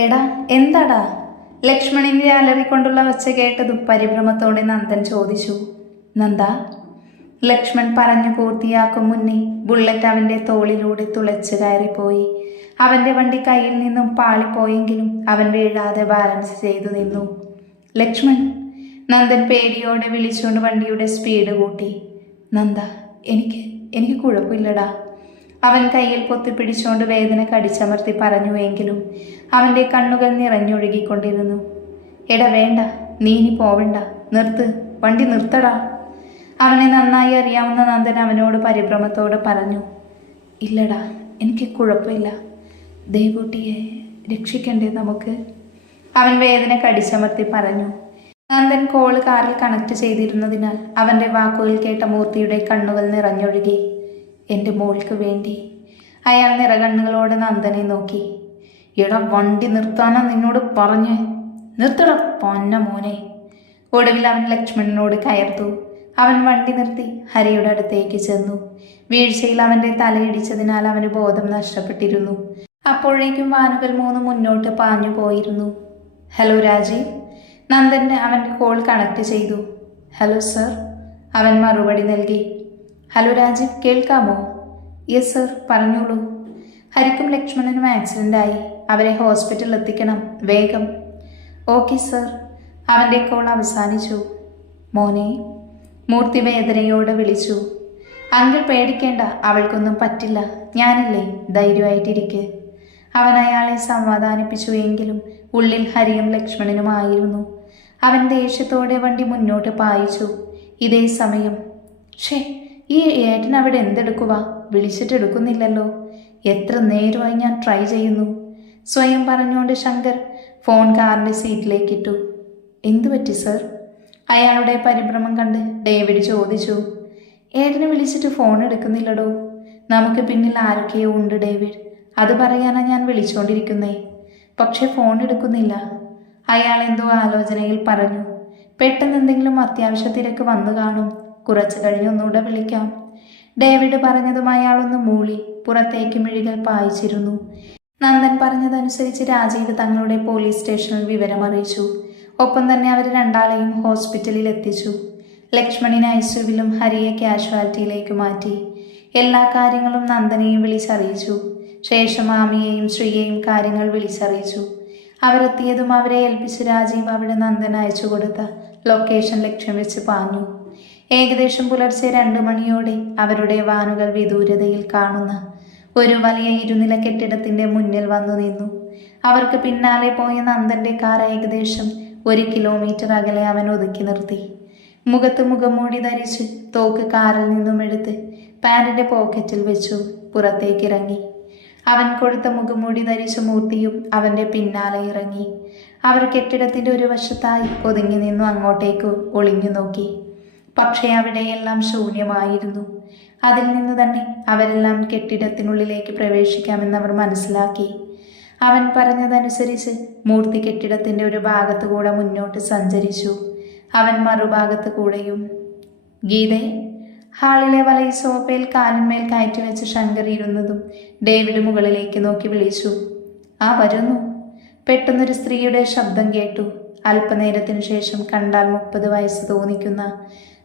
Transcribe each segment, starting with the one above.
എടാ എന്താടാ? ലക്ഷ്മണിന്റെ അലറിക്കൊണ്ടുള്ള ഒച്ച കേട്ടതും പരിഭ്രമത്തോടെ നന്ദൻ ചോദിച്ചു നന്ദ? ലക്ഷ്മൺ പറഞ്ഞു പൂർത്തിയാക്കും മുന്നേ ബുള്ളറ്റ് അവന്റെ തോളിലൂടെ തുളച്ചു കയറിപ്പോയി. അവന്റെ വണ്ടി കയ്യിൽ നിന്നും പാളിപ്പോയെങ്കിലും അവൻ വീഴാതെ ബാലൻസ് ചെയ്തു നിന്നു. ലക്ഷ്മൺ നന്ദൻ പേടിയോടെ വിളിച്ചുകൊണ്ട് വണ്ടിയുടെ സ്പീഡ് കൂട്ടി. നന്ദ എനിക്ക് എനിക്ക് കുഴപ്പമില്ലടാ. അവൻ കയ്യിൽ പൊത്തിപ്പിടിച്ചുകൊണ്ട് വേദന കടിച്ചമർത്തി പറഞ്ഞുവെങ്കിലും അവന്റെ കണ്ണുകൾ നിറഞ്ഞൊഴുകിക്കൊണ്ടിരുന്നു. എട വേണ്ട. നീ ഇനി പോവണ്ട. നിർത്ത്. വണ്ടി നിർത്തടാ. അവനെ നന്നായി അറിയാവുന്ന നന്ദൻ അവനോട് പരിഭ്രമത്തോടെ പറഞ്ഞു ഇല്ലടാ എനിക്ക് കുഴപ്പമില്ല. ദേവൂട്ടിയെ രക്ഷിക്കണ്ടേ നമുക്ക്? അവൻ വേദന കടിച്ചമർത്തി പറഞ്ഞു. നന്ദൻ കോൾ കാറിൽ കണക്ട് ചെയ്തിരുന്നതിനാൽ അവന്റെ വാക്കുകൾ കേട്ട മൂർത്തിയുടെ കണ്ണുകൾ നിറഞ്ഞൊഴുകി. എന്റെ മോൾക്ക് വേണ്ടി. അയാൾ നിറകണ്ണുകളോടെ നന്ദനെ നോക്കി. എടാ വണ്ടി നിർത്താനാ നിന്നോട് പറഞ്ഞ്. നിർത്തട പൊന്ന മോനെ. ഒടുവിൽ അവൻ ലക്ഷ്മണനോട് കയർത്തു. അവൻ വണ്ടി നിർത്തി ഹരിയുടെ അടുത്തേക്ക് ചെന്നു. വീഴ്ചയിൽ അവന്റെ തലയിടിച്ചതിനാൽ അവന് ബോധം നഷ്ടപ്പെട്ടിരുന്നു. അപ്പോഴേക്കും വാനുകൾ മൂന്ന് മുന്നോട്ട് പാഞ്ഞു പോയിരുന്നു. ഹലോ രാജീവ് നന്ദന്റെ അവന്റെ കോൾ കണക്ട് ചെയ്തു. ഹലോ സർ അവൻ മറുപടി നൽകി. ഹലോ രാജീവ് കേൾക്കാമോ? യെസ് സർ പറഞ്ഞോളൂ. ഹരിക്കും ലക്ഷ്മണനും ആക്സിഡന്റ് ആയി. അവരെ ഹോസ്പിറ്റലിൽ എത്തിക്കണം വേഗം. ഓക്കെ സർ അവന്റെ കോൾ അവസാനിച്ചു. മോനെ മൂർത്തി വേദനയോടെ വിളിച്ചു. അങ്കിൾ പേടിക്കേണ്ട അവൾക്കൊന്നും പറ്റില്ല. ഞാനല്ലേ ധൈര്യമായിട്ടിരിക്കെ. അവൻ അയാളെ സമാധാനിപ്പിച്ചു എങ്കിലും ഉള്ളിൽ ഹരിയും ലക്ഷ്മണനുമായിരുന്നു അവൻ ദേഷ്യത്തോടെ വണ്ടി മുന്നോട്ട് പായിച്ചു. ഇതേ സമയം ഷേ ഈ ഏട്ടൻ അവിടെ എന്തെടുക്കുക വിളിച്ചിട്ടെടുക്കുന്നില്ലല്ലോ. എത്ര നേരമായി ഞാൻ ട്രൈ ചെയ്യുന്നു. സ്വയം പറഞ്ഞുകൊണ്ട് ശങ്കർ ഫോൺ കാറിന്റെ സീറ്റിലേക്ക് ഇട്ടു എന്തു പറ്റി സർ അയാളുടെ പരിഭ്രമം കണ്ട് ഡേവിഡ് ചോദിച്ചു. ഏട്ടനെ വിളിച്ചിട്ട് ഫോൺ എടുക്കുന്നില്ലടോ. നമുക്ക് പിന്നിൽ ആരൊക്കെയോ ഉണ്ട് ഡേവിഡ്. അത് പറയാനാണ് ഞാൻ വിളിച്ചുകൊണ്ടിരിക്കുന്നേ പക്ഷെ ഫോൺ എടുക്കുന്നില്ല. അയാൾ എന്തോ ആലോചനയിൽ പറഞ്ഞു. പെട്ടെന്ന് എന്തെങ്കിലും അത്യാവശ്യ തിരക്ക് വന്നു കാണും. കുറച്ചു കഴിഞ്ഞ് ഒന്നുകൂടെ വിളിക്കാം ഡേവിഡ് പറഞ്ഞതും അയാളൊന്ന് മൂളി. പുറത്തേക്ക് മിഴികൾ പായിച്ചിരുന്നു. നന്ദൻ പറഞ്ഞതനുസരിച്ച് രാജീവ് തങ്ങളുടെ പോലീസ് സ്റ്റേഷനിൽ വിവരമറിയിച്ചു ഒപ്പം തന്നെ അവർ രണ്ടാളെയും ഹോസ്പിറ്റലിൽ എത്തിച്ചു. ലക്ഷ്മണിനെ ഐസുവിലും ഹരിയെ കാഷ്വാലിറ്റിയിലേക്ക് മാറ്റി. എല്ലാ കാര്യങ്ങളും നന്ദനെയും വിളിച്ചറിയിച്ചു. ശേഷം ആമിയെയും ശ്രീയെയും കാര്യങ്ങൾ വിളിച്ചറിയിച്ചു. അവരെത്തിയതും അവരെ ഏൽപ്പിച്ച് രാജീവ് അവിടെ നന്ദൻ അയച്ചു കൊടുത്ത ലൊക്കേഷൻ ലക്ഷ്യം വെച്ച് പാഞ്ഞു. ഏകദേശം പുലർച്ചെ രണ്ടു മണിയോടെ അവരുടെ വാനുകൾ വിദൂരതയിൽ കാണുന്ന. ഒരു വലിയ ഇരുനില കെട്ടിടത്തിന്റെ മുന്നിൽ വന്നു നിന്നു. അവർക്ക് പിന്നാലെ പോയ നന്ദന്റെ കാർ ഏകദേശം ഒരു കിലോമീറ്റർ അകലെ അവൻ ഒതുക്കി നിർത്തി. മുഖത്ത് മുഖംമൂടി ധരിച്ച് തോക്ക് കാറിൽ നിന്നും എടുത്ത് പാൻറിന്റെ പോക്കറ്റിൽ വെച്ചു പുറത്തേക്ക് ഇറങ്ങി. അവൻ കൊടുത്ത മുഖംമൂടി ധരിച്ച മൂർത്തിയും അവന്റെ പിന്നാലെ ഇറങ്ങി. അവർ കെട്ടിടത്തിന്റെ ഒരു വശത്തായി ഒതുങ്ങി നിന്നു അങ്ങോട്ടേക്ക് ഒളിഞ്ഞു നോക്കി. പക്ഷേ അവിടെയെല്ലാം ശൂന്യമായിരുന്നു. അതിൽ നിന്ന് തന്നെ അവരെല്ലാം കെട്ടിടത്തിനുള്ളിലേക്ക് പ്രവേശിക്കാമെന്ന് അവർ മനസ്സിലാക്കി. അവൻ പറഞ്ഞതനുസരിച്ച് മൂർത്തി കെട്ടിടത്തിന്റെ ഒരു ഭാഗത്തു കൂടെ മുന്നോട്ട് സഞ്ചരിച്ചു. അവൻ മറുഭാഗത്ത് കൂടെയും ഗീതെ ഹാളിലെ വലയ സോഫയിൽ കാലിന്മേൽ കയറ്റി വെച്ച് ശങ്കർ ഇരുന്നതും ഡേവിഡ് മുകളിലേക്ക് നോക്കി വിളിച്ചു. ആ വരുന്നു. പെട്ടെന്നൊരു സ്ത്രീയുടെ ശബ്ദം കേട്ടു. അല്പനേരത്തിനു ശേഷം കണ്ടാൽ മുപ്പത് വയസ്സ് തോന്നിക്കുന്ന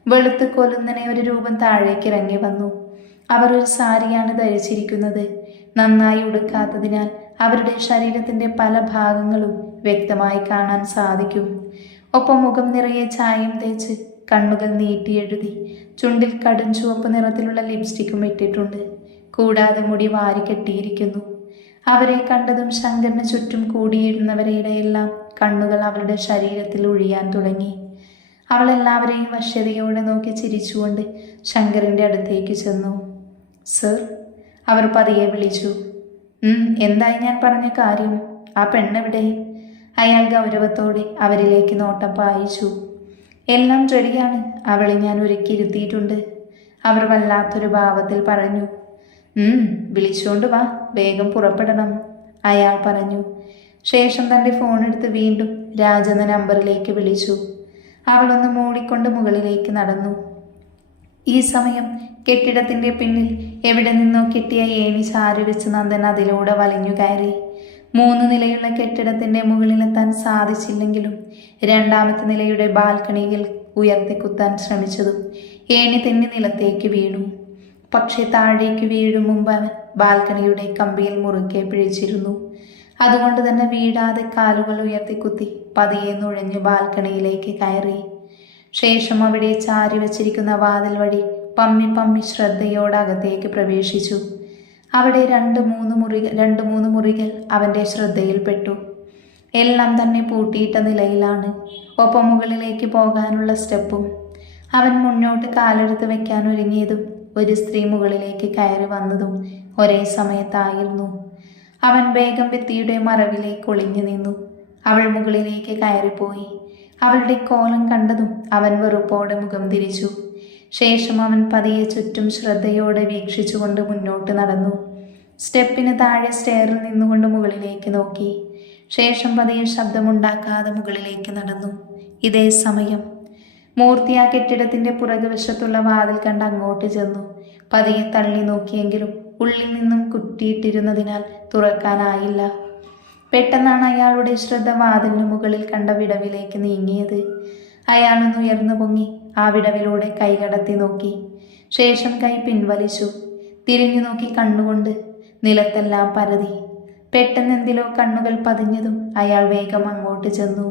വെളുത്ത് കൊലുന്നനെ ഒരു രൂപം താഴേക്ക് ഇറങ്ങി വന്നു. അവർ ഒരു സാരിയാണ് ധരിച്ചിരിക്കുന്നത്. നന്നായി ഉടുക്കാത്തതിനാൽ അവരുടെ ശരീരത്തിന്റെ പല ഭാഗങ്ങളും വ്യക്തമായി കാണാൻ സാധിക്കും. ഒപ്പം മുഖം നിറയെ ചായം തേച്ച് കണ്ണുകൾ നീട്ടിയെഴുതി ചുണ്ടിൽ കടും ചുവപ്പ് നിറത്തിലുള്ള ലിപ്സ്റ്റിക്കും ഇട്ടിട്ടുണ്ട്. കൂടാതെ മുടി വാരിക്കെട്ടിയിരിക്കുന്നു അവരെ കണ്ടതും ശങ്കറിന് ചുറ്റും കൂടിയിരുന്നവരുടെയെല്ലാം കണ്ണുകൾ അവരുടെ ശരീരത്തിൽ ഒഴിയാൻ തുടങ്ങി. അവൾ എല്ലാവരെയും വശ്യതയോടെ നോക്കി ചിരിച്ചുകൊണ്ട് ശങ്കറിന്റെ അടുത്തേക്ക് ചെന്നു. സർ അവർ പതിയെ വിളിച്ചു. "ഉം, എന്തായി ഞാൻ പറഞ്ഞ കാര്യം? ആ പെണ്ണെവിടെ? അയാൾ ഗൗരവത്തോടെ അവരിലേക്ക് നോട്ടം പായിച്ചു. എല്ലാം റെഡിയാണ്. അവളെ ഞാൻ ഒരുക്കിയിരുത്തിയിട്ടുണ്ട് അവർ വല്ലാത്തൊരു ഭാവത്തിൽ പറഞ്ഞു. വിളിച്ചുകൊണ്ട് വാ. വേഗം പുറപ്പെടണം. അയാൾ പറഞ്ഞു. ശേഷം തന്റെ ഫോണെടുത്ത് വീണ്ടും രാജന്റെ നമ്പറിലേക്ക് വിളിച്ചു. അവളൊന്ന് മൂടിക്കൊണ്ട് മുകളിലേക്ക് നടന്നു. ഈ സമയം കെട്ടിടത്തിന്റെ പിന്നിൽ എവിടെ നിന്നോ കിട്ടിയ ഏണി ചാരുവെച്ച് നന്ദൻ അതിലൂടെ വലിഞ്ഞു കയറി. മൂന്ന് നിലയുള്ള കെട്ടിടത്തിന്റെ മുകളിലെത്താൻ സാധിച്ചില്ലെങ്കിലും രണ്ടാമത്തെ നിലയുടെ ബാൽക്കണിയിൽ ഉയർത്തിക്കുത്താൻ ശ്രമിച്ചതും ഏണി തെന്നി നിലത്തേക്ക് വീണു. പക്ഷെ താഴേക്ക് വീഴും മുമ്പ് അവൻ ബാൽക്കണിയുടെ കമ്പിയിൽ മുറുകെ പിടിച്ചിരുന്നു അതുകൊണ്ട് തന്നെ വീടാതെ കാലുകൾ ഉയർത്തിക്കുത്തി പതിയെ നുഴഞ്ഞു ബാൽക്കണിയിലേക്ക് കയറി. ശേഷം അവിടെ ചാരി വച്ചിരിക്കുന്ന വാതിൽ വഴി പമ്മി പമ്മി ശ്രദ്ധയോടെ അകത്തേക്ക് പ്രവേശിച്ചു. അവിടെ രണ്ട് മൂന്ന് മുറി രണ്ട് മൂന്ന് മുറികൾ അവന്റെ ശ്രദ്ധയിൽപ്പെട്ടു എല്ലാം തന്നെ പൂട്ടിയിട്ട നിലയിലാണ്. ഒപ്പം മുകളിലേക്ക് പോകാനുള്ള സ്റ്റെപ്പും. അവൻ മുന്നോട്ട് കാലെടുത്ത് വെക്കാൻ ഒരുങ്ങിയതും ഒരു സ്ത്രീ മുകളിലേക്ക് കയറി വന്നതും ഒരേ സമയത്തായിരുന്നു. അവൻ വേഗം ഭിത്തിയുടെ മറവിലേക്ക് ഒളിഞ്ഞു നിന്നു. അവൾ മുകളിലേക്ക് കയറിപ്പോയി. അവളുടെ കോലം കണ്ടതും അവൻ വെറുപ്പോടെ മുഖം തിരിച്ചു. ശേഷം അവൻ പതിയെ ചുറ്റും ശ്രദ്ധയോടെ വീക്ഷിച്ചുകൊണ്ട് മുന്നോട്ട് നടന്നു. സ്റ്റെപ്പിന് താഴെ സ്റ്റെയറിൽ നിന്നുകൊണ്ട് മുകളിലേക്ക് നോക്കി. ശേഷം പതിയെ ശബ്ദമുണ്ടാക്കാതെ മുകളിലേക്ക് നടന്നു. ഇതേ സമയം മൂർത്തി ആ കെട്ടിടത്തിന്റെ പുറകുവശത്തുള്ള വാതിൽ കണ്ട് അങ്ങോട്ട് ചെന്നു. പതിയെ തള്ളി നോക്കിയെങ്കിലും ഉള്ളിൽ നിന്നും കുട്ടിയിട്ടിരുന്നതിനാൽ തുറക്കാനായില്ല. പെട്ടെന്നാണ് അയാളുടെ ശ്രദ്ധ വാതിലിന് മുകളിൽ കണ്ട വിടവിലേക്ക് നീങ്ങിയത്. അയാളൊന്ന് ഉയർന്നു പൊങ്ങി ആ വിടവിലൂടെ കൈകടത്തി നോക്കി. ശേഷം കൈ പിൻവലിച്ചു. തിരിഞ്ഞു നോക്കി കണ്ണുകൊണ്ട് നിലത്തെല്ലാം പരതി. പെട്ടെന്ന് എന്തിലോ കണ്ണുകൾ പതിഞ്ഞതും അയാൾ വേഗം അങ്ങോട്ട് ചെന്നു.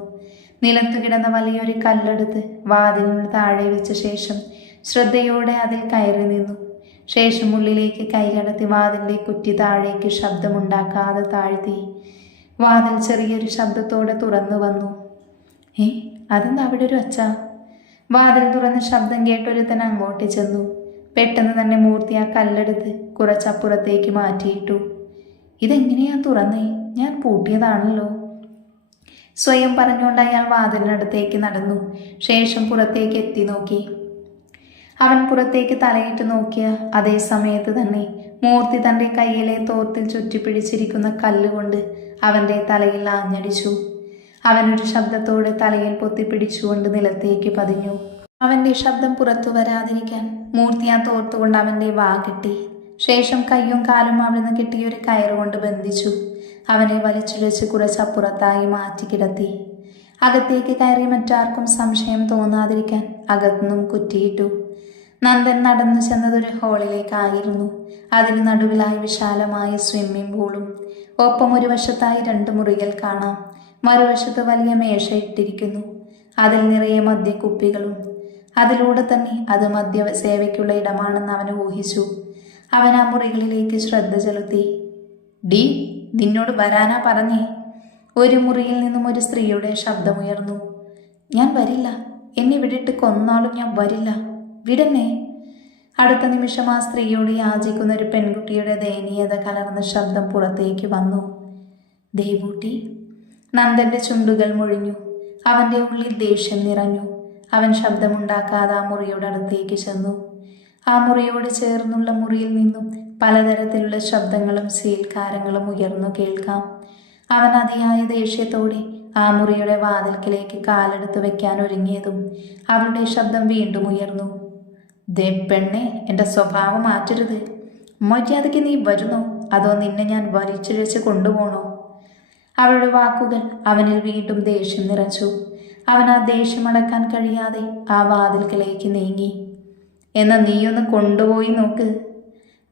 നിലത്തു കിടന്ന വലിയൊരു കല്ലെടുത്ത് വാതിലിന് താഴെ വെച്ച ശേഷം ശ്രദ്ധയോടെ അതിൽ കയറി നിന്നു. ശേഷം ഉള്ളിലേക്ക് കൈകടത്തി വാതിലിന്റെ കുറ്റി താഴേക്ക് ശബ്ദമുണ്ടാക്കാതെ താഴ്ത്തി. വാതിൽ ചെറിയൊരു ശബ്ദത്തോടെ തുറന്നു വന്നു. ഏ അതെന്താ അവിടെ ഒരു അച്ഛ? വാതിൽ തുറന്ന ശബ്ദം കേട്ടൊരുത്തൻ അങ്ങോട്ട് ചെന്നു. പെട്ടെന്ന് തന്നെ മൂർത്തി ആ കല്ലെടുത്ത് കുറച്ചപ്പുറത്തേക്ക് മാറ്റിയിട്ടു. ഇതെങ്ങനെയാ തുറന്നേ? ഞാൻ പൂട്ടിയതാണല്ലോ. സ്വയം പറഞ്ഞുകൊണ്ട് അയാൾ വാതിലിനടുത്തേക്ക് നടന്നു. ശേഷം പുറത്തേക്ക് എത്തി നോക്കി. അവൻ പുറത്തേക്ക് തലയിട്ട് നോക്കിയ അതേ സമയത്ത് തന്നെ മൂർത്തി തന്റെ കയ്യിലെ തോർത്തിൽ ചുറ്റിപ്പിടിച്ചിരിക്കുന്ന കല്ലുകൊണ്ട് അവന്റെ തലയിൽ ആഞ്ഞടിച്ചു. അവനൊരു ശബ്ദത്തോടെ തലയിൽ പൊത്തിപ്പിടിച്ചുകൊണ്ട് നിലത്തേക്ക് പതിഞ്ഞു. അവന്റെ ശബ്ദം പുറത്തു വരാതിരിക്കാൻ മൂർത്തി ആ തോർത്തുകൊണ്ട് അവന്റെ വാ കെട്ടി. ശേഷം കയ്യും കാലും അവിടുന്ന് കിട്ടിയൊരു കയറുകൊണ്ട് ബന്ധിച്ചു. അവനെ വലിച്ചിഴച്ച് കുറച്ചപ്പുറത്തായി മാറ്റി കിടത്തി. അകത്തേക്ക് കയറി മറ്റാർക്കും സംശയം തോന്നാതിരിക്കാൻ അകത്തുനിന്നും കുറ്റിയിട്ടു. നന്ദൻ നടന്നു ചെന്നതൊരു ഹോളിലേക്കായിരുന്നു. അതിന് നടുവിലായി വിശാലമായ സ്വിമ്മിംഗ് പൂളും ഒപ്പം ഒരു വശത്തായി രണ്ട് മുറികൾ കാണാം. മറുവശത്ത് വലിയ മേശ ഇട്ടിരിക്കുന്നു. അതിൽ നിറയെ മദ്യക്കുപ്പികളും. അതിലൂടെ തന്നെ അത് മദ്യ സേവയ്ക്കുള്ള ഇടമാണെന്ന് അവൻ ഊഹിച്ചു. അവൻ ആ മുറികളിലേക്ക് ശ്രദ്ധ ചെലുത്തി. ഡി നിന്നോട് വരാനാ പറഞ്ഞേ? ഒരു മുറിയിൽ നിന്നും ഒരു സ്ത്രീയുടെ ശബ്ദമുയർന്നു. ഞാൻ വരില്ല. എന്നെ വിടിട്ട് കൊന്നാലും ഞാൻ വരില്ല. വിടന്നേ. അടുത്ത നിമിഷം ആ സ്ത്രീയോട് യാചിക്കുന്ന ഒരു പെൺകുട്ടിയുടെ ദയനീയത കലർന്ന ശബ്ദം പുറത്തേക്ക് വന്നു. ദേവൂട്ടി. നന്ദന്റെ ചുണ്ടുകൾ മുഴിഞ്ഞു. അവന്റെ ഉള്ളിൽ ദേഷ്യം നിറഞ്ഞു. അവൻ ശബ്ദമുണ്ടാക്കാതെ ആ മുറിയുടെ അടുത്തേക്ക് ചെന്നു. ആ മുറിയോട് ചേർന്നുള്ള മുറിയിൽ നിന്നും പലതരത്തിലുള്ള ശബ്ദങ്ങളും സീൽക്കാരങ്ങളും ഉയർന്നു കേൾക്കാം. അവൻ അതിയായ ദേഷ്യത്തോടെ ആ മുറിയുടെ വാതിൽക്കിലേക്ക് കാലെടുത്ത് വെക്കാൻ ഒരുങ്ങിയതും അവളുടെ ശബ്ദം വീണ്ടും ഉയർന്നു. ദേ പെണ്ണെ എന്റെ സ്വഭാവം മാറ്റരുത്. മര്യാദയ്ക്ക് നീ വരുന്നോ? അതോ നിന്നെ ഞാൻ വലിച്ചിഴച്ച് കൊണ്ടുപോകണോ? അവളുടെ വാക്കുകൾ അവനിൽ വീണ്ടും ദേഷ്യം നിറച്ചു. അവൻ ആ ദേഷ്യം അടക്കാൻ കഴിയാതെ ആ വാതിൽക്കിലേക്ക് നീങ്ങി. എന്നാ നീയൊന്ന് കൊണ്ടുപോയി നോക്ക്.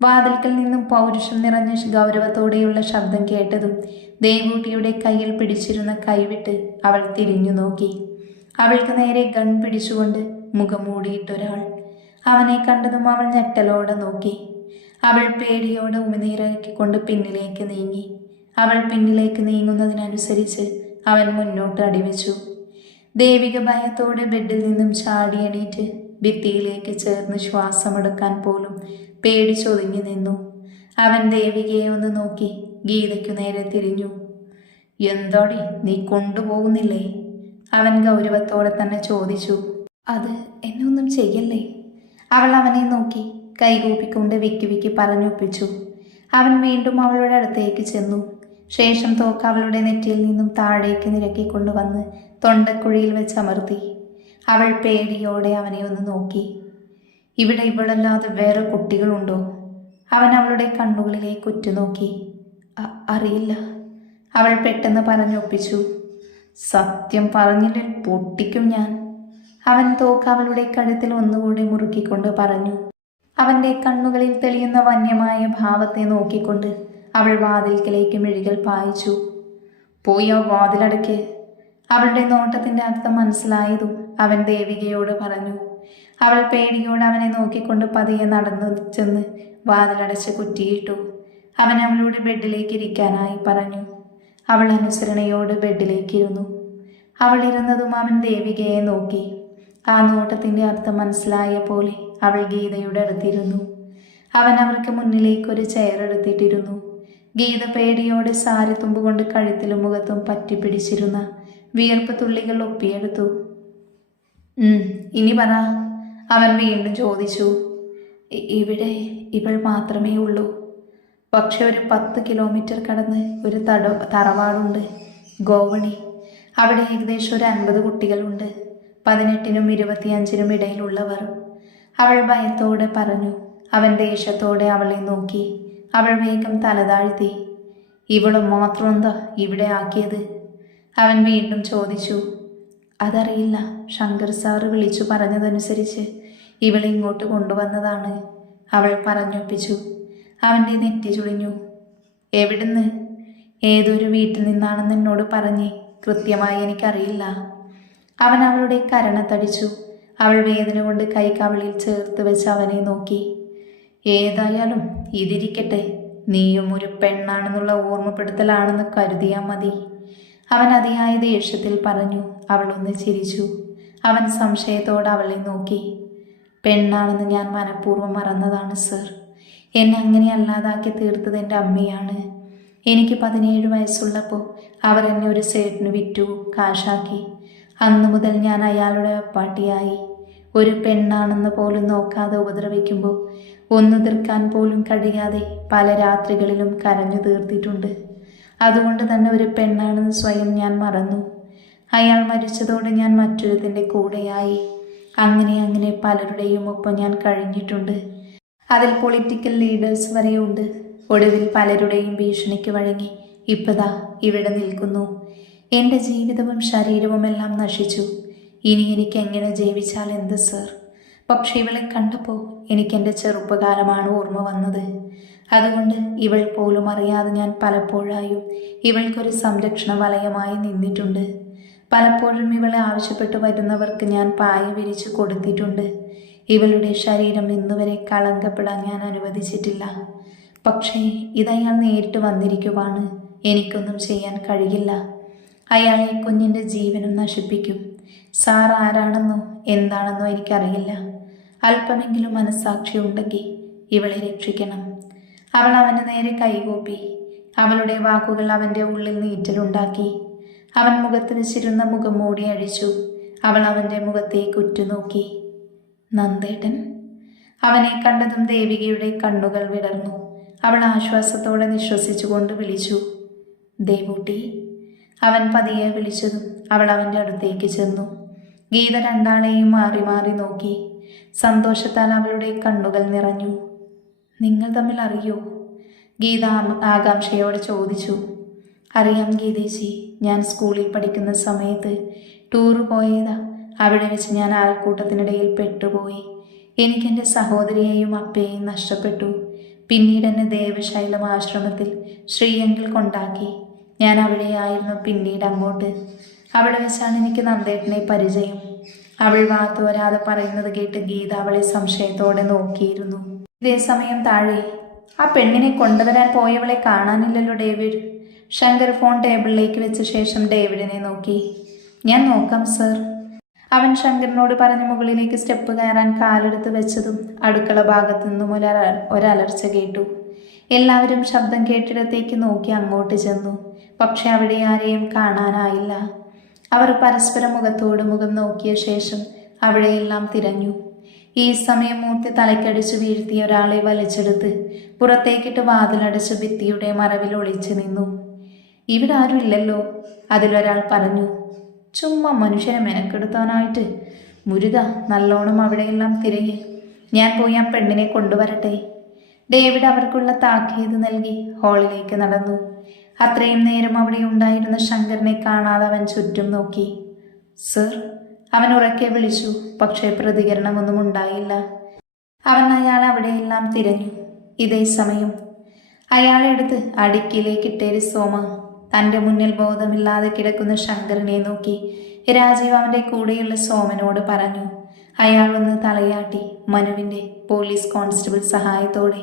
വാതിൽക്കൽ നിന്നും പൗരുഷം നിറഞ്ഞ ഗൗരവത്തോടെയുള്ള ശബ്ദം കേട്ടതും ദേവൂട്ടിയുടെ കയ്യിൽ പിടിച്ചിരുന്ന കൈവിട്ട് അവൾ തിരിഞ്ഞു നോക്കി. അവൾക്ക് നേരെ ഗൺ പിടിച്ചുകൊണ്ട് മുഖം മൂടിയിട്ടൊരാൾ അവനെ കണ്ടതും അവൾ ഞെട്ടലോടെ നോക്കി. അവൾ പേടിയോടെ ഉമിനീരക്കിക്കൊണ്ട് പിന്നിലേക്ക് നീങ്ങി. അവൾ പിന്നിലേക്ക് നീങ്ങുന്നതിനനുസരിച്ച് അവൻ മുന്നോട്ട് അടിവെച്ചു. ദേവിക ഭയത്തോടെ ബെഡിൽ നിന്നും ചാടിയണീറ്റ് ഭിത്തിയിലേക്ക് ചേർന്ന് ശ്വാസമെടുക്കാൻ പോലും പേടിച്ചൊതുങ്ങി നിന്നു. അവൻ ദേവികയെ ഒന്ന് നോക്കി ഗീതയ്ക്കു നേരെ തിരിഞ്ഞു. എന്തോടി നീ കൊണ്ടുപോകുന്നില്ലേ? അവൻ ഗൗരവത്തോടെ തന്നെ ചോദിച്ചു. അത് എന്നെ ഒന്നും ചെയ്യല്ലേ? അവൾ അവനെ നോക്കി കൈകൂപ്പിക്കൊണ്ട് വിക്കി വിക്കി പറഞ്ഞൊപ്പിച്ചു. അവൻ വീണ്ടും അവളുടെ അടുത്തേക്ക് ചെന്നു. ശേഷം തോക്ക് അവളുടെ നെറ്റിയിൽ നിന്നും താഴേക്ക് നിരക്കിക്കൊണ്ടുവന്ന് തൊണ്ടക്കുഴിയിൽ വെച്ച് അമർത്തി അവൾ പേടിയോടെ അവനെ ഒന്ന് നോക്കി. ഇവിടെ ഇവളല്ലാതെ വേറെ കുട്ടികളുണ്ടോ? അവൻ അവളുടെ കണ്ണുകളിലേക്ക് ഉറ്റുനോക്കി. "അ- അറിയില്ല. അവൾ പെട്ടെന്ന് പറഞ്ഞൊപ്പിച്ചു സത്യം പറഞ്ഞില്ല പൊട്ടിക്കും ഞാൻ. അവൻ തോക്ക് അവളുടെ കഴുത്തിൽ ഒന്നുകൂടി മുറുക്കിക്കൊണ്ട് പറഞ്ഞു. അവന്റെ കണ്ണുകളിൽ തെളിയുന്ന വന്യമായ ഭാവത്തെ നോക്കിക്കൊണ്ട് അവൾ വാതിൽക്കലേക്ക് മെഴുകൽ പായിച്ചു. പോയി ആ അവളുടെ നോട്ടത്തിന്റെ അർത്ഥം മനസ്സിലായതും അവൻ ദേവികയോട് പറഞ്ഞു. അവൾ പേടിയോടെ അവനെ നോക്കിക്കൊണ്ട് പതിയെ നടന്നു ചെന്ന് വാതിലടച്ച് കുറ്റിയിട്ടു. അവൻ അവളോട് ബെഡിലേക്ക് ഇരിക്കാനായി പറഞ്ഞു. അവൾ അനുസരണയോട് ബെഡിലേക്കിരുന്നു. അവൾ ഇരുന്നതും അവൻ ദേവികയെ നോക്കി. ആ നോട്ടത്തിന്റെ അർത്ഥം മനസ്സിലായ പോലെ അവൾ ഗീതയുടെ അടുത്തിരുന്നു. അവൻ അവർക്ക് മുന്നിലേക്ക് ഒരു ചെയർ എടുത്തിട്ടിരുന്നു. ഗീത പേടിയോടെ സാരി തുമ്പുകൊണ്ട് കഴുത്തിലും മുഖത്തും പറ്റിപ്പിടിച്ചിരുന്ന വിയർപ്പ് തുള്ളികൾ ഒപ്പിയെടുത്തു. "ഉം, ഇനി പറ. അവൻ വീണ്ടും ചോദിച്ചു ഇവിടെ ഇവൾ മാത്രമേ ഉള്ളൂ. പക്ഷെ ഒരു പത്ത് കിലോമീറ്റർ കടന്ന് ഒരു തട തറവാടുണ്ട് ഗോവണി. അവിടെ ഏകദേശം ഒരു അൻപത് കുട്ടികളുണ്ട്. പതിനെട്ടിനും ഇരുപത്തിയഞ്ചിനും ഇടയിലുള്ളവർ. അവൾ ഭയത്തോടെ പറഞ്ഞു അവൻ ദേഷ്യത്തോടെ അവളെ നോക്കി. അവൾ വേഗം തലതാഴ്ത്തി. ഇവളും മാത്രം എന്താ ഇവിടെ ആക്കിയത്? അവൻ വീണ്ടും ചോദിച്ചു അതറിയില്ല. ശങ്കർ സാറ് വിളിച്ചു പറഞ്ഞതനുസരിച്ച് ഇവളെ ഇങ്ങോട്ട് കൊണ്ടുവന്നതാണ്. അവൾ പറഞ്ഞൊപ്പിച്ചു. അവന്റെ നെറ്റി ചുളിഞ്ഞു. എവിടുന്ന്? ഏതൊരു വീട്ടിൽ നിന്നാണെന്ന് എന്നോട് പറഞ്ഞ് കൃത്യമായി എനിക്കറിയില്ല. അവൻ അവളുടെ കരണത്തടിച്ചു അവൾ വേദന കൊണ്ട് കൈ കവളിൽ ചേർത്ത് വെച്ച് അവനെ നോക്കി. ഏതായാലും ഇതിരിക്കട്ടെ. നീയും ഒരു പെണ്ണാണെന്നുള്ള ഓർമ്മപ്പെടുത്തലാണെന്ന് കരുതിയാൽ മതി. അവൻ അതിയായ ദേഷ്യത്തിൽ പറഞ്ഞു അവൾ ഒന്ന് ചിരിച്ചു. അവൻ സംശയത്തോടെ അവളെ നോക്കി. പെണ്ണാണെന്ന് ഞാൻ മനഃപൂർവം മറന്നതാണ് സർ. എന്നെ അങ്ങനെ അല്ലാതാക്കി തീർത്തത് എന്റെ അമ്മയാണ്. എനിക്ക് പതിനേഴ് വയസ്സുള്ളപ്പോൾ അവർ എന്നെ ഒരു സേട്ടിന് വിറ്റു കാശാക്കി. അന്നു മുതൽ ഞാൻ അയാളുടെ പാട്ടിയായി ഒരു പെണ്ണാണെന്ന് പോലും നോക്കാതെ ഉപദ്രവിക്കുമ്പോൾ ഒന്നു തീർക്കാൻ പോലും കഴിയാതെ പല രാത്രികളിലും കരഞ്ഞു തീർത്തിട്ടുണ്ട്. അതുകൊണ്ട് തന്നെ ഒരു പെണ്ണാണെന്ന് സ്വയം ഞാൻ മറന്നു. അയാൾ മരിച്ചതോടെ ഞാൻ മറ്റൊരുത്തിന്റെ കൂടെയായി. അങ്ങനെ അങ്ങനെ പലരുടെയും ഒപ്പം ഞാൻ കഴിഞ്ഞിട്ടുണ്ട്. അതിൽ പൊളിറ്റിക്കൽ ലീഡേഴ്സ് വരെയുണ്ട് ഒടുവിൽ പലരുടെയും ഭീഷണിക്ക് വഴങ്ങി. ഇപ്പതാ ഇവിടെ നിൽക്കുന്നു. എന്റെ ജീവിതവും ശരീരവും എല്ലാം നശിച്ചു. ഇനി എനിക്ക് എങ്ങനെ ജീവിച്ചാൽ എന്ത് സർ? പക്ഷെ ഇവളെ കണ്ടപ്പോൾ എനിക്ക് എന്റെ ചെറുപ്പകാലമാണ് ഓർമ്മ വന്നത്. അതുകൊണ്ട് ഇവൾ പോലും അറിയാതെ ഞാൻ പലപ്പോഴായും ഇവൾക്കൊരു സംരക്ഷണ വലയമായി നിന്നിട്ടുണ്ട്. പലപ്പോഴും ഇവളെ ആവശ്യപ്പെട്ടു വരുന്നവർക്ക് ഞാൻ പായ വിരിച്ചു കൊടുത്തിട്ടുണ്ട്. ഇവളുടെ ശരീരം ഇന്നുവരെ കളങ്കപ്പെടാൻ ഞാൻ അനുവദിച്ചിട്ടില്ല. പക്ഷേ ഇതയാൾ നേരിട്ട് വന്നിരിക്കുവാണ്. എനിക്കൊന്നും ചെയ്യാൻ കഴിയില്ല. അയാൾ ഈ കുഞ്ഞിന്റെ ജീവനും നശിപ്പിക്കും. സാർ ആരാണെന്നോ എന്താണെന്നോ എനിക്കറിയില്ല. അല്പമെങ്കിലും മനസ്സാക്ഷി ഉണ്ടെങ്കിൽ ഇവളെ രക്ഷിക്കണം. അവൾ അവന് നേരെ കൈകൂപ്പി. അവളുടെ വാക്കുകൾ അവന്റെ ഉള്ളിൽ നീറ്റലുണ്ടാക്കി. അവൻ മുഖത്ത് വെച്ചിരുന്ന മുഖം മൂടി അഴിച്ചു. അവൾ അവന്റെ മുഖത്തേക്ക് ഉറ്റുനോക്കി നന്ദേട്ടൻ? അവനെ കണ്ടതും ദേവികയുടെ കണ്ണുകൾ വിടർന്നു. അവൾ ആശ്വാസത്തോടെ നിശ്വസിച്ചുകൊണ്ട് വിളിച്ചു. ദേവൂട്ടി? അവൻ പതിയെ വിളിച്ചതും അവൾ അവന്റെ അടുത്തേക്ക് ചെന്നു. ഗീത രണ്ടാളെയും മാറി മാറി നോക്കി. സന്തോഷത്താൽ അവളുടെ കണ്ണുകൾ നിറഞ്ഞു. നിങ്ങൾ തമ്മിൽ അറിയോ? ഗീത ആകാംക്ഷയോടെ ചോദിച്ചു. അറിയാം ഗീതേജി ഞാൻ സ്കൂളിൽ പഠിക്കുന്ന സമയത്ത് ടൂറ് പോയതാ. അവിടെ വെച്ച് ഞാൻ ആൾക്കൂട്ടത്തിനിടയിൽ പെട്ടുപോയി. എനിക്കെന്റെ സഹോദരിയെയും അപ്പയെയും നഷ്ടപ്പെട്ടു. പിന്നീട് എന്നെ ദേവശൈലം ആശ്രമത്തിൽ ശ്രീയങ്കിൽ കൊണ്ടാക്കി. ഞാൻ അവിടെയായിരുന്നു പിന്നീട് അങ്ങോട്ട്. അവിടെ വെച്ചാണ് എനിക്ക് നന്ദേട്ടനെ പരിചയം. അവൾ വാത്തു വരാതെ പറയുന്നത് കേട്ട് ഗീത അവളെ സംശയത്തോടെ നോക്കിയിരുന്നു. ഇതേ സമയം താഴെ. ആ പെണ്ണിനെ കൊണ്ടുവരാൻ പോയവളെ കാണാനില്ലല്ലോ ഡേവിഡ്. ശങ്കർ ഫോൺ ടേബിളിലേക്ക് വെച്ച ശേഷം ഡേവിഡിനെ നോക്കി. ഞാൻ നോക്കാം സർ. അവൻ ശങ്കറിനോട് പറഞ്ഞ മുകളിലേക്ക് സ്റ്റെപ്പ് കയറാൻ കാലെടുത്ത് വെച്ചതും അടുക്കള ഭാഗത്തു നിന്നും ഒരു ഒരലർച്ച കേട്ടു. എല്ലാവരും ശബ്ദം കേട്ടിടത്തേക്ക് നോക്കി അങ്ങോട്ട് ചെന്നു. പക്ഷെ അവിടെ ആരെയും കാണാനായില്ല. അവർ പരസ്പരം മുഖത്തോട് മുഖം നോക്കിയ ശേഷം അവിടെയെല്ലാം തിരഞ്ഞു. ഈ സമയം മൂർത്തി തലയ്ക്കടിച്ചു വീഴ്ത്തിയ ഒരാളെ വലിച്ചെടുത്ത് പുറത്തേക്കിട്ട് വാതിലടച്ച് ഭിത്തിയുടെ മറവിൽ ഒളിച്ചു നിന്നു. ഇവിടെ ആരും ഇല്ലല്ലോ. അതിലൊരാൾ പറഞ്ഞു ചുമ്മാ മനുഷ്യനെ മെനക്കെടുത്താനായിട്ട്. മുരുക നല്ലോണം അവിടെയെല്ലാം തിരയെ ഞാൻ പോയി ആ പെണ്ണിനെ കൊണ്ടുവരട്ടെ. ഡേവിഡ് അവർക്കുള്ള താക്കീത് നൽകി ഹാളിലേക്ക് നടന്നു. അത്രയും നേരം അവിടെ ഉണ്ടായിരുന്ന ശങ്കറിനെ കാണാതെ അവൻ ചുറ്റും നോക്കി. സർ അവൻ ഉറക്കെ വിളിച്ചു പക്ഷേ പ്രതികരണമൊന്നും ഉണ്ടായില്ല. അവൻ അയാൾ അവിടെയെല്ലാം തിരഞ്ഞു. ഇതേ സമയം അയാളെ അടുത്ത് സോമ. തന്റെ മുന്നിൽ ബോധമില്ലാതെ കിടക്കുന്ന ശങ്കറിനെ നോക്കി രാജീവ് അവന്റെ കൂടെയുള്ള സോമനോട് പറഞ്ഞു അയാൾ ഒന്ന് തലയാട്ടി മനുവിന്റെ പോലീസ് കോൺസ്റ്റബിൾ സഹായത്തോടെ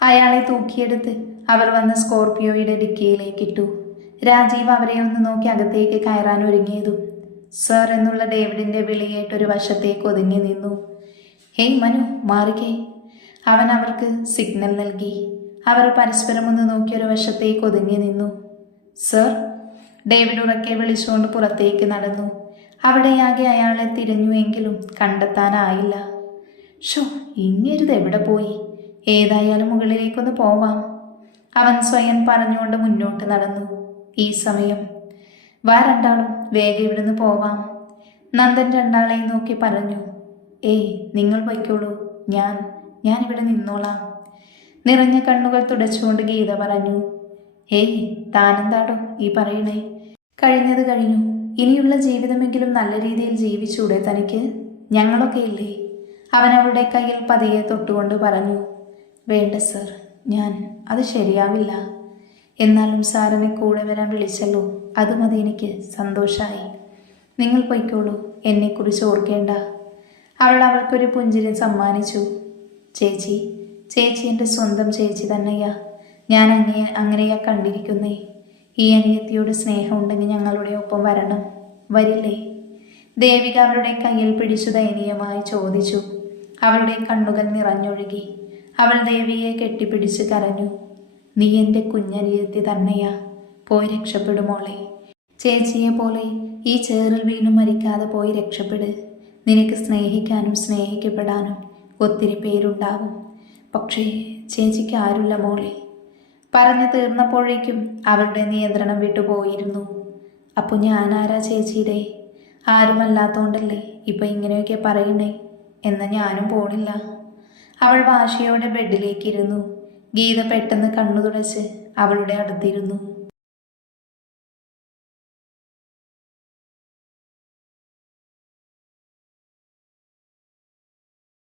അയാളെ തൂക്കിയെടുത്ത് അവർ വന്ന സ്കോർപിയോയുടെ ഡിക്കിയിലേക്ക് ഇട്ടു രാജീവ് അവരെ ഒന്ന് നോക്കി അകത്തേക്ക് കയറാൻ ഒരുങ്ങിയതും സർ എന്നുള്ള ഡേവിഡിന്റെ വിളിയേട്ട് ഒരു വശത്തേക്ക് ഒതുങ്ങി നിന്നു. ഹേയ് മനു മാറിക്കേ. അവൻ അവർക്ക് സിഗ്നൽ നൽകി. അവർ പരസ്പരം ഒന്ന് നോക്കി ഒരു വശത്തേക്ക് ഒതുങ്ങി നിന്നു. സർ ഡേവിഡ് ഉറക്കെ വിളിച്ചുകൊണ്ട് പുറത്തേക്ക് നടന്നു. അവിടെയാകെ അയാളെ തിരഞ്ഞുവെങ്കിലും കണ്ടെത്താനായില്ല. ഷോ ഇങ്ങരുത് എവിടെ പോയി? ഏതായാലും മുകളിലേക്കൊന്ന് പോവാം. അവൻ സ്വയം പറഞ്ഞുകൊണ്ട് മുന്നോട്ട് നടന്നു. ഈ സമയം വാ രണ്ടാളും വേഗം ഇവിടുന്ന് പോവാം. നന്ദൻ രണ്ടാളെയും നോക്കി പറഞ്ഞു ഏയ് നിങ്ങൾ പൊയ്ക്കോളൂ. ഞാൻ ഞാനിവിടെ നിന്നോളാം. നിറഞ്ഞ കണ്ണുകൾ തുടച്ചുകൊണ്ട് ഗീത പറഞ്ഞു ഏയ് താനെന്താടോ ഈ പറയണേ? കഴിഞ്ഞത് കഴിഞ്ഞു. ഇനിയുള്ള ജീവിതമെങ്കിലും നല്ല രീതിയിൽ ജീവിച്ചൂടെ തനിക്ക്? ഞങ്ങളൊക്കെ ഇല്ലേ? അവൻ അവളുടെ കയ്യിൽ പതിയെ തൊട്ടുകൊണ്ട് പറഞ്ഞു വേണ്ട സർ. ഞാൻ അത് ശരിയാവില്ല. എന്നാലും സാറിനെ കൂടെ വരാൻ വിളിച്ചല്ലോ. അത് മതി എനിക്ക്. സന്തോഷമായി നിങ്ങൾ പൊയ്ക്കോളൂ. എന്നെക്കുറിച്ച് ഓർക്കേണ്ട. അവൾ അവൾക്കൊരു പുഞ്ചിരി സമ്മാനിച്ചു. ചേച്ചി ചേച്ചി എന്റെ സ്വന്തം ചേച്ചി തന്നെയാ. ഞാൻ അങ്ങനെ അങ്ങനെയാ കണ്ടിരിക്കുന്നേ. ഈ അനിയത്തിയോട് സ്നേഹമുണ്ടെങ്കിൽ ഞങ്ങളുടെ ഒപ്പം വരണം. വരില്ലേ? ദേവിക അവളുടെ കയ്യിൽ പിടിച്ചു ദയനീയമായി ചോദിച്ചു. അവളുടെ കണ്ണുകൾ നിറഞ്ഞൊഴുകി. അവൾ ദേവിയെ കെട്ടിപ്പിടിച്ച് കരഞ്ഞു. നീ എന്റെ കുഞ്ഞനിയത്തി തന്നെയാ. പോയി രക്ഷപ്പെടുമോളെ ചേച്ചിയെ പോലെ ഈ ചേറിൽ വീണു മരിക്കാതെ പോയി രക്ഷപ്പെട്. നിനക്ക് സ്നേഹിക്കാനും സ്നേഹിക്കപ്പെടാനും ഒത്തിരി പേരുണ്ടാവും. പക്ഷേ ചേച്ചിക്ക് ആരുമില്ല മോളെ. പറഞ്ഞു തീർന്നപ്പോഴേക്കും അവരുടെ നിയന്ത്രണം വിട്ടുപോയിരുന്നു. അപ്പോൾ ഞാനാരാ ചേച്ചിയുടെ? ആരുമല്ലാത്തോണ്ടല്ലേ ഇപ്പം ഇങ്ങനെയൊക്കെ പറയണേ? എന്ന് ഞാനും പോണില്ല. അവൾ വാശിയോടെ ബെഡിലേക്കിരുന്നു. ഗീത പെട്ടെന്ന് കണ്ണു തുടച്ച് അവളുടെ അടുത്തിരുന്നു.